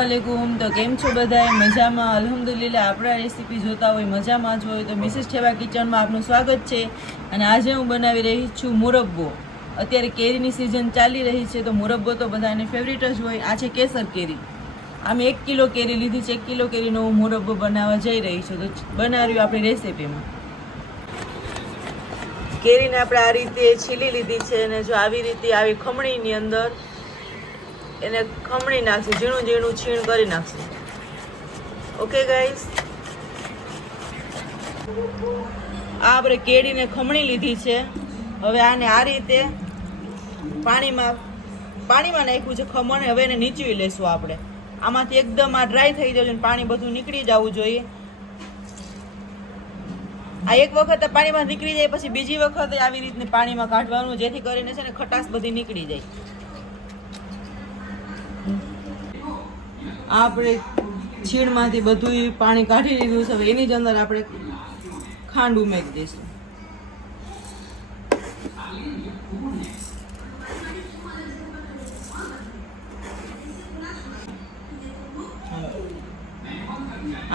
વાલેકુમ તો કેમ છો બધાએ મજામાં? અલ્હમ્દુલિલ્લાહ, આપણા રેસીપી જોતા હોય, મજામાં જ હોય, તો મિસિસ ઠેવા કિચનમાં આપનું સ્વાગત છે. અને આજે હું બનાવી રહી છું મુરબ્બો. અત્યારે કેરીની સિઝન ચાલી રહી છે, તો મુરબ્બો તો બધાને ફેવરિટ જ હોય. આ છે કેસર કેરી. આમ એક કિલો કેરી લીધી છે, એક કિલો કેરીનો હું મુરબ્બો બનાવવા જઈ રહી છું. તો બનાવ્યું આપણી રેસીપીમાં કેરીને આપણે આ રીતે છીલી લીધી છે અને જો આવી રીતે આવી ખમણીની અંદર એને ખમણી નાખશે, ઝીણું ઝીણું છીણ કરી નાખશે. ઓકે ગાઈસ આ આપણે કેળીને ખમણી લીધી છે. હવે આને આ રીતે પાણીમાં પાણીમાં નાખ્યું છે ખમણ, હવે એને નીચવી લેશું આપણે. આમાંથી એકદમ આ ડ્રાય થઈ જવું જોઈએ પાણી બધું નીકળી જવું જોઈએ. આ એક વખત પાણીમાં નીકળી જાય, પછી બીજી વખત આવી રીતને પાણીમાં કાઢવાનું, જેથી કરીને છે ને ખટાશ બધી નીકળી જાય. આપણે છીણમાંથી બધું પાણી કાઢી લીધું છે. હવે એની જ અંદર આપણે ખાંડ ઉમેરી દઈશું.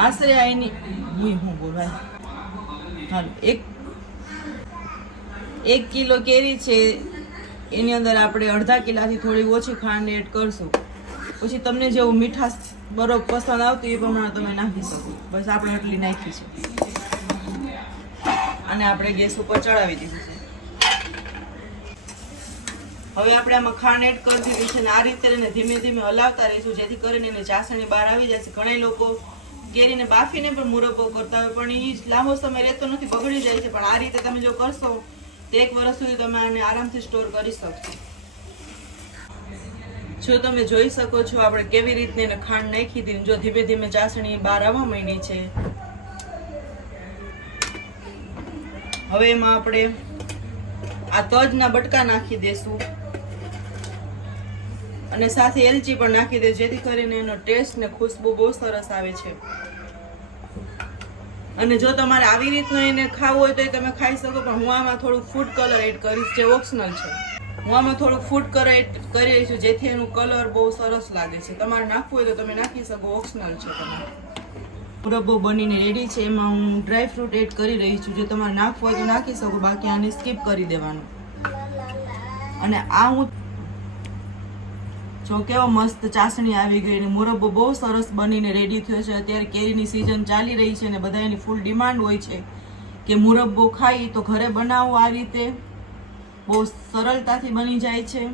આશરે આઈની હું હું બોલવાય હાલ. એક એક કિલો કેરી છે. એની અંદર આપણે અડધા કિલાથી થોડી ઓછી ખાંડ એડ કરશું. પછી તમને જેવું મીઠાશ બરોબર પસંદ આવતું એ પ્રમાણે તમે નાખી શકો. બસ આપણે એટલી નાખી છે. અને આપણે ગેસ ઉપર ચડાવી દીધું છે. હવે આપણે આમાં ખાંડ એડ કરી દીધી છે અને આ રીતે એને ધીમે ધીમે હલાવતા રહીશું, જેથી કરીને એને ચાસણી બહાર આવી જશે ઘણા લોકો કેરીને બાફીને પણ મુરબ્બો કરતા હોય, પણ એ લાંબો સમય રહેતો નથી, બગડી જાય છે. પણ આ રીતે તમે જો કરશો તો એક વર્ષ સુધી તમે આને આરામથી સ્ટોર કરી શકશો. જો તમે જોઈ શકો છો, આપણે કેવી રીતને એને ખાંડ નાખી દીધી. જો ધીમે ધીમે ચાસણી બહાર આવવા માંડી છે. હવે એમાં આપણે આ તજના બટકા નાખી દેશું. અને સાથે એલચી પણ નાખી દે, જેથી કરીને એનો ટેસ્ટ ને ખુશ્બુ બહુ સરસ આવે છે. અને જો તમારે આવી રીતનું એને ખાવું હોય તો તમે ખાઈ શકો, પણ હું આમાં થોડું ફૂડ કલર એડ કરીશ જે ઓપ્શનલ છે. હું આમાં ફૂટ ફૂડ કરી રહી છું, જેથી એનું કલર બહુ સરસ લાગે છે. તમારે નાખવું હોય તો તમે નાખી શકો ઓપ્શનલ છે તમારે. મુરબ્બો બનીને રેડી છે. એમાં હું ડ્રાય ફ્રૂટ એડ કરી રહી છું. જો તમારે નાખવું હોય તો નાખી શકો, બાકી આને સ્કીપ કરી દેવાનું. અને આ હું જો કેવો મસ્ત ચાસણી આવી ગઈ અને મુરબ્બો બહુ સરસ બનીને રેડી થયો છે. અત્યારે કેરીની સિઝન ચાલી રહી છે અને બધા એની ફૂલ ડિમાન્ડ હોય છે કે મુરબ્બો ખાઈ તો ઘરે બનાવો આ રીતે. બહુ સરળતાથી બની જાય છે.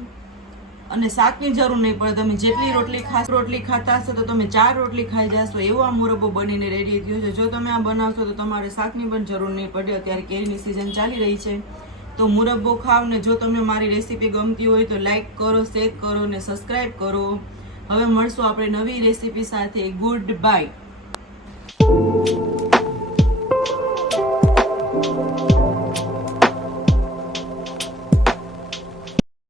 અને શાકની જરૂર નહીં પડે. તમે જેટલી રોટલી ખાસ રોટલી ખાતા હશો તો તમે ચાર રોટલી ખાઈ જશો. એવો આ મુરબ્બો બનીને રેડી થયો છે. જો તમે આ બનાવશો તો તમારે શાકની પણ જરૂર નહીં પડે. અત્યારે કેરીની સિઝન ચાલી રહી છે. તો મુરબ્બો ખાવ ને જો તમને મારી રેસીપી ગમતી હોય તો લાઇક કરો શેર કરો ને સબસ્ક્રાઈબ કરો. હવે મળશું આપણે નવી રેસીપી સાથે. Good bye